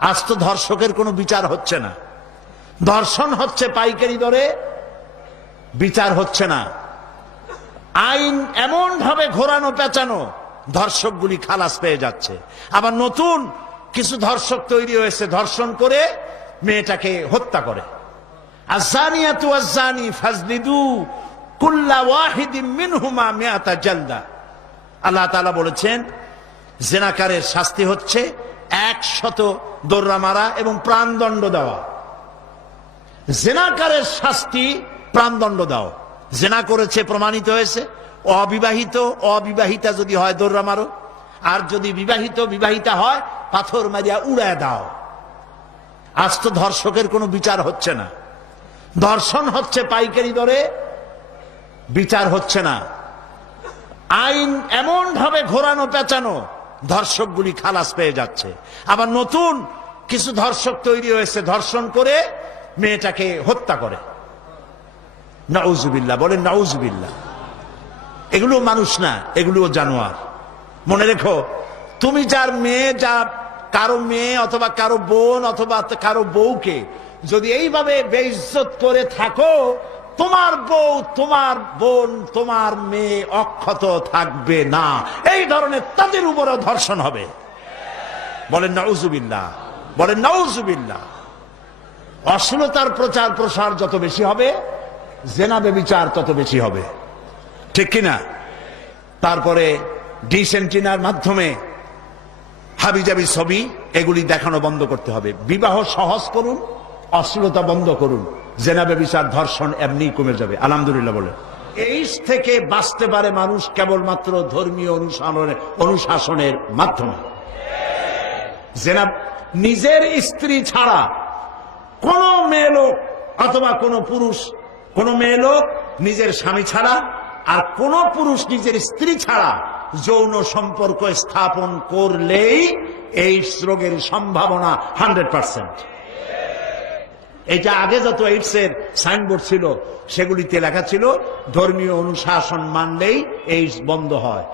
আজ তো ধর্ষকের কোনো বিচার হচ্ছে না, ধর্ষণ হচ্ছে পাইকারি দরে, বিচার হচ্ছে না। আইন এমন ভাবে ঘোরানো পেঁচানো, ধর্ষকগুলি খালাস পেয়ে যাচ্ছে। আবার নতুন কিছু ধর্ষক তৈরি হয়েছে, ধর্ষণ করে মেয়েটাকে হত্যা করে। আযানিয়াতু ওয়াজ্জানি ফাজলিদু কুল্লা ওয়াহিদিম মিনহুমা মিআতা জালদা। আল্লাহ তাআলা বলেছেন জিনাকারের শাস্তি হচ্ছে 100 দোররা মারা এবং প্রাণদণ্ড দেওয়া। জিনাকারের শাস্তি প্রাণদণ্ড দাও। জিনা করেছে প্রমাণিত হয়েছে, অবিবাহিতা যদি হয় দোররা মারো, আর যদি বিবাহিতা হয় পাথর মারিয়া উড়ায় দাও। আজ তো ধর্ষকের কোনো বিচার হচ্ছে না, ধর্ষণ হচ্ছে পাইকারি দরে, বিচার হচ্ছে না। আইন এমন ভাবে ঘোরানো পেঁচানো, ধর্ষকগুলি খালাস পেয়ে যাচ্ছে। আবার নতুন কিছু ধর্ষক তৈরি হয়েছে, ধর্ষণ করে মেয়েটাকে হত্যা করে। নাউজুবিল্লাহ, বলেন নাউজুবিল্লাহ। এগুলো মানুষ না, এগুলো জানোয়ার। মনে রেখো, তুমি যার মেয়ে, কারো মেয়ে অথবা কারো বোন অথবা কারো বউকে যদি এইভাবে বেইজ্জত করে থাকো, তোমার বউ, তোমার বোন, তোমার মেয়ে অক্ষত থাকবে না। এই ধরনের তাদের উপরে ধর্ষণ হবে। বলেন নাউজুবিল্লাহ, বলেন নাউজুবিল্লাহ। অশ্লীলতার প্রচার প্রসার যত বেশি হবে, জেনা ব্যভিচার তত বেশি হবে, ঠিক কিনা? তারপরে ডিসেন্টিনার মাধ্যমে হাবিজাবি ছবি এগুলি দেখানো বন্ধ করতে হবে। বিবাহ সহজ করুন, অশ্লীলতা বন্ধ করুন, জেনা ব্যভিচার ধর্ষণ এমনি কমে যাবে। আলহামদুলিল্লাহ বলে। এই থেকে বাঁচতে পারে মানুষ কেবলমাত্র ধর্মীয় অনুশাসনের মাধ্যমে। জেনা নিজের স্ত্রী ছাড়া কোন মেয়ে লোক অথবা কোন পুরুষ, কোন মেয়ে লোক নিজের স্বামী ছাড়া আর কোন পুরুষ নিজের স্ত্রী ছাড়া যৌন সম্পর্ক স্থাপন করলেই এইডস রোগের সম্ভাবনা 100%। এটা আগে যত এইডস এর সাইনবোর্ড ছিল সেগুলিতে লেখা ছিল ধর্মীয় অনুশাসন মানলেই এইডস বন্ধ হয়।